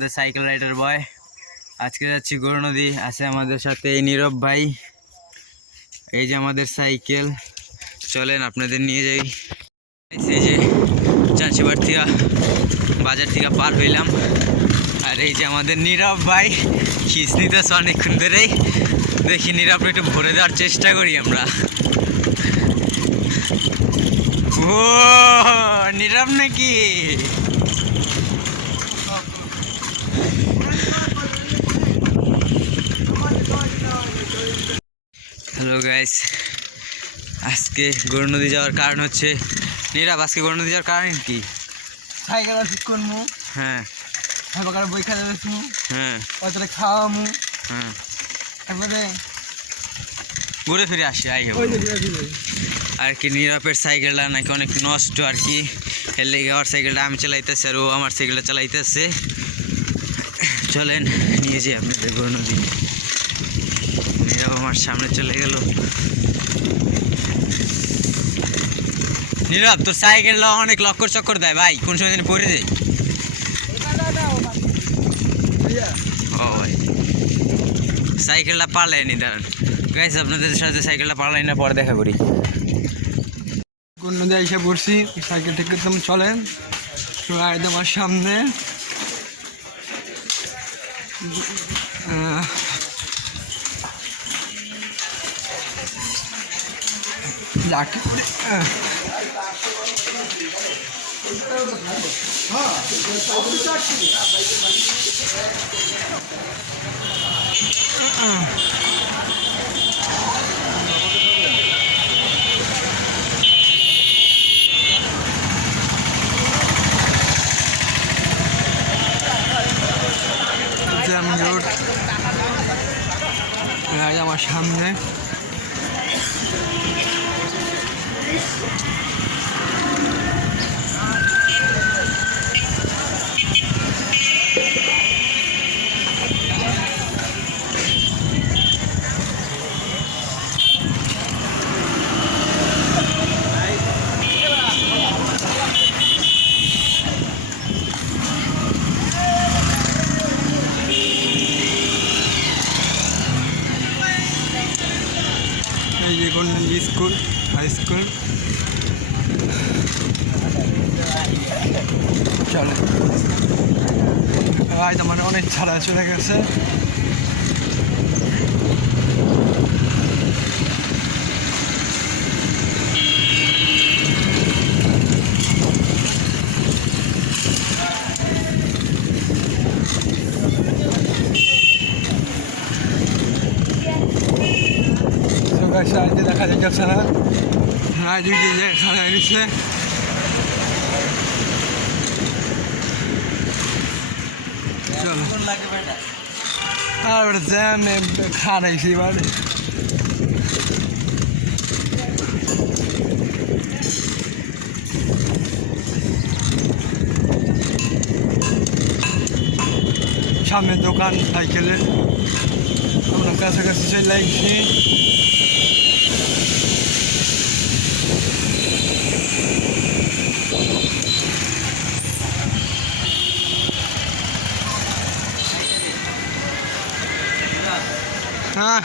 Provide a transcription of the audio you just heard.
The cycle rider বয়। আজকে যাচ্ছি গৌর নদী। আছে আমাদের সাথে এই নীরব ভাই। এই যে আমাদের সাইকেল, চলেন আপনাদের নিয়ে যাই। এই যে চাঁচিবার থেকে বাজার থেকে পার হইলাম, আর এই যে আমাদের নীরব ভাই খিস নিতেছে অনেকক্ষণ ধরেই। দেখি নীরব একটু ভরে দেওয়ার চেষ্টা করি আমরা। ও নীরব নাকি? হ্যালো গাইস, আজকে গৌর নদী যাওয়ার কারণ হচ্ছে নীরব, আজকে গৌর নদী যাওয়ার কারণ কি? সাইকেল ঠিক করবো। হ্যাঁ তারপরে বই খাওয়া যাচ্ছি। হ্যাঁ তারপরে খাওয়ামু। হ্যাঁ, তারপরে ঘুরে ফিরে আসি আই হবো আর কি। নীরবের সাইকেলটা নাকি অনেক নষ্ট আর কি, এর লেগে আমার সাইকেলটা আমি চালাইতেছি আর ও আমার সাইকেলটা চালাইতেছে। চলেন নিয়ে যাই আপনাদের গৌর নদী। নীরব আমার সামনে চলে গেল। নীরব তোর সাইকেলটা অনেক লক্কর চক্কর দেয় ভাই, কোন সময় পড়ে যায়। ও ভাই সাইকেলটা পালায়নি, দাঁড়ান গাইস আপনাদের সাথে সাইকেলটা পালাই না পরে দেখা করি। কোন নদী এসে পড়ছি, সাইকেল ঠিক করতে চলেন একদম আমার সামনে। আমার সামনে এই যে কোন স্কুল, হাই স্কুল। চলে আজ আমার অনেক ছাড়া চলে গেছে। দেখা যাচ্ছে না, খাড়া গেছে। আর জ্যামে খাড়াইছি এবার। সামনে দোকান সাইকেলের, আমরা কাছাকাছি চলে লাগছি। হ্যাঁ